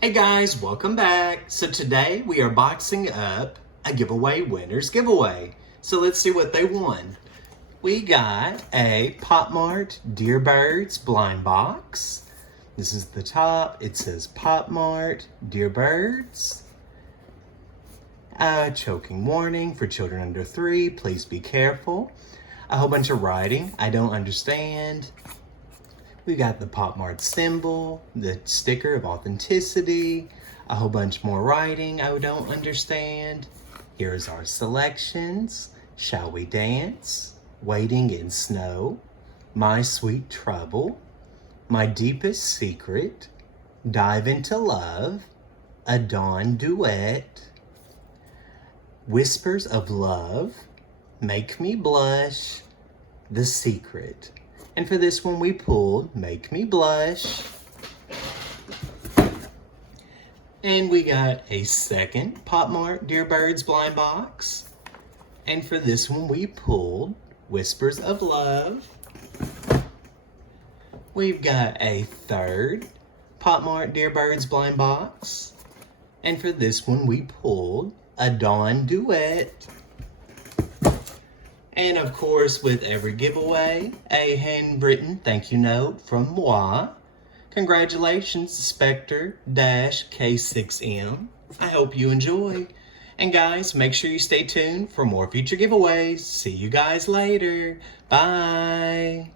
Hey guys, welcome back. So today we are boxing up a giveaway winner's giveaway. So let's see what they won. We got a Popmart Dear Birds blind box. This is the top. It says Popmart Dear Birds. A choking warning for children under 3. Please be careful. A whole bunch of writing. I don't understand. We got the Popmart symbol, the sticker of authenticity, a whole bunch more writing I don't understand. Here's our selections. Shall We Dance? Waiting in Snow, My Sweet Trouble, My Deepest Secret, Dive into Love, A Dawn Duet, Whispers of Love, Make Me Blush, The Secret. And for this one we pulled Make Me Blush. And we got a second Popmart Dear Birds blind box. And for this one we pulled Whispers of Love. We've got a third Popmart Dear Birds blind box. And for this one we pulled A Dawn Duet. And of course, with every giveaway, a handwritten thank you note from moi. Congratulations, Spectre-K6M. I hope you enjoy. And guys, make sure you stay tuned for more future giveaways. See you guys later. Bye.